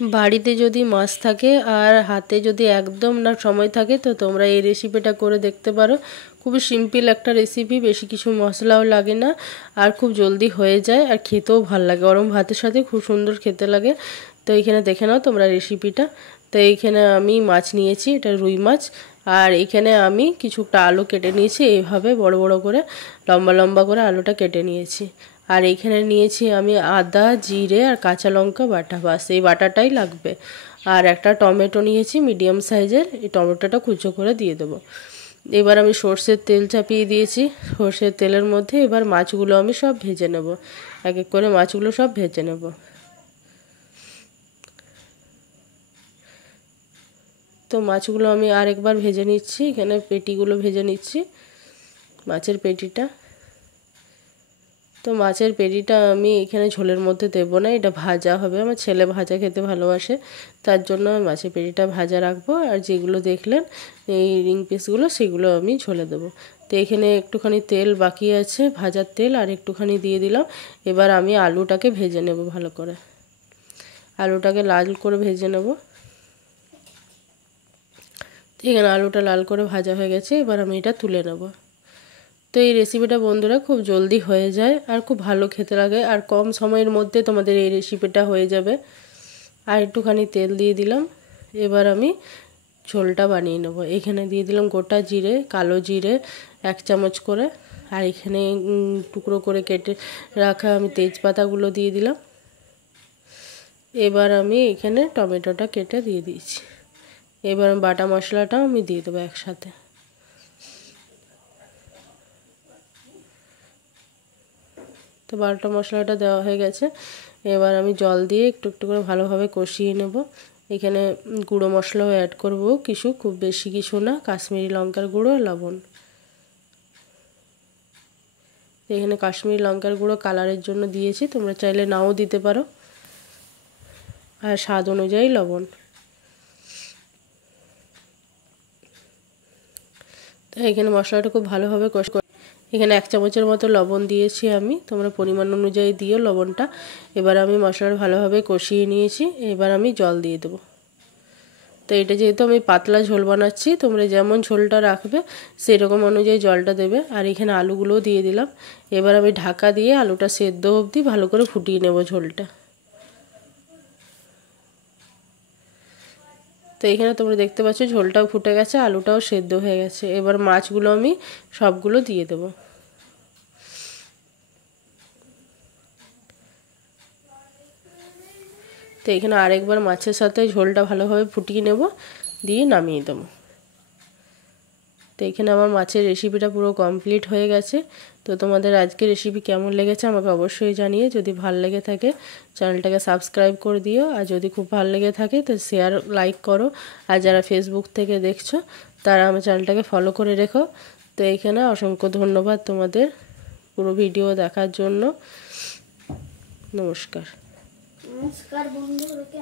বাড়িতে যদি মাছ থাকে আর হাতে যদি একদম না সময় থাকে তো তোমরা এই রেসিপিটা করে দেখতে পারো। খুবই সিম্পল একটা রেসিপি, বেশি কিছু মশলাও লাগে না আর খুব জলদি হয়ে যায় আর খেতেও ভালো লাগে, গরম ভাতের সাথে খুব সুন্দর খেতে লাগে। তো এইখানে দেখে নাও তোমরা রেসিপিটা। তো এইখানে আমি মাছ নিয়েছি, এটা রুই মাছ। আর এইখানে আমি কিছুটা আলু কেটে নিয়েছি, এইভাবে বড় বড় করে লম্বা লম্বা করে আলুটা কেটে নিয়েছি। আর এইখানে নিয়েছি আমি আদা, জিরে আর কাঁচা লঙ্কা বাটা, বাস এই বাটাটাই লাগবে। আর একটা টমেটো নিয়েছি মিডিয়াম সাইজের, এই টমেটোটা কুচো করে দিয়ে দেবো। এবার আমি সর্ষের তেল চাপিয়ে দিয়েছি, সর্ষের তেলের মধ্যে এবার মাছগুলো আমি সব ভেজে নেব, এক এক করে মাছগুলো সব ভেজে নেব। তো মাছগুলো আমি আরেকবার ভেজে নিচ্ছি, এখানে পেটিগুলো ভেজে নিচ্ছি, মাছের পেটিটা। তো মাছের পেটিটা আমি এখানে ঝোলের মধ্যে দেবো না, এটা ভাজা হবে, আমার ছেলে ভাজা খেতে ভালোবাসে, তার জন্য আমি মাছের পেটিটা ভাজা রাখবো। আর যেগুলো দেখলেন এই রিং পিসগুলো, সেগুলো আমি ঝোলে দেবো। তো এখানে একটুখানি তেল বাকি আছে, ভাজার তেল, আর একটুখানি দিয়ে দিলাম। এবার আমি আলুটাকে ভেজে নেব ভালো করে, আলুটাকে লাল করে ভেজে নেব। এখানে আলুটা লাল করে ভাজা হয়ে গেছে, এবার আমি এটা তুলে নেব। তো এই রেসিপিটা বন্ধুরা খুব জলদি হয়ে যায় আর খুব ভালো খেতে লাগে, আর কম সময়ের মধ্যে তোমাদের এই রেসিপিটা হয়ে যাবে। আর একটুখানি তেল দিয়ে দিলাম, এবার আমি ঝোলটা বানিয়ে নেব। এখানে দিয়ে দিলাম গোটা জিরে, কালো জিরে 1 চামচ করে, আর এখানে টুকরো করে কেটে রাখা আমি তেজপাতাগুলো দিয়ে দিলাম। এবার আমি এখানে টমেটোটা কেটে দিয়ে দিয়েছি। এবার বাটা মশলাটাও আমি দিয়ে দেবো একসাথে। তো বাটা মশলাটা দেওয়া হয়ে গেছে, এবার আমি জল দিয়ে একটু একটু করে ভালোভাবে কষিয়ে নেব। এখানে গুঁড়ো মশলাও অ্যাড করব কিছু, খুব বেশি কিছু না, কাশ্মীরি লঙ্কার গুঁড়ো, লবণ। এখানে কাশ্মীরি লঙ্কার গুঁড়ো কালারের জন্য দিয়েছি, তোমরা চাইলে নাও দিতে পারো, আর স্বাদ অনুযায়ী লবণ। তো এখানে মশলাটা খুব ভালোভাবে এখানে 1 চামচের মতো লবণ দিয়েছি আমি, তোমরা পরিমাণ অনুযায়ী দিও লবণটা। এবার আমি মশলাটা ভালোভাবে কষিয়ে নিয়েছি, এবার আমি জল দিয়ে দেবো। তো এটা যেহেতু আমি পাতলা ঝোল বানাচ্ছি, তোমরা যেমন ঝোলটা রাখবে সেরকম অনুযায়ী জলটা দেবে। আর এখানে আলুগুলোও দিয়ে দিলাম, এবার আমি ঢাকা দিয়ে আলুটা সেদ্ধ অবধি ভালো করে ফুটিয়ে নেব ঝোলটা। তো এখানে তোমরা দেখতে পাচ্ছ ঝোলটাও ফুটে গেছে, আলুটাও সেদ্ধ হয়ে গেছে। এবার মাছগুলো আমি সবগুলো দিয়ে দেবো। তো এখানে আরেকবার মাছের সাথে ঝোলটা ভালোভাবে ফুটিয়ে নেব, দিয়ে নামিয়ে দেবো। তো এখানে আমার মাছের রেসিপিটা পুরো কমপ্লিট হয়ে গেছে। তো তোমাদের আজকের রেসিপি কেমন লেগেছে আমাকে অবশ্যই জানিয়ে, যদি ভালো লেগে থাকে চ্যানেলটাকে সাবস্ক্রাইব করে দিও, আর যদি খুব ভালো লেগে থাকে তো শেয়ার লাইক করো। আর যারা ফেসবুক থেকে দেখছো তারা আমার চ্যানেলটাকে ফলো করে রেখো। তো এখানে অসংখ্য ধন্যবাদ তোমাদের পুরো ভিডিও দেখার জন্য। নমস্কার। নমস্কার বন্ধুদেরকে।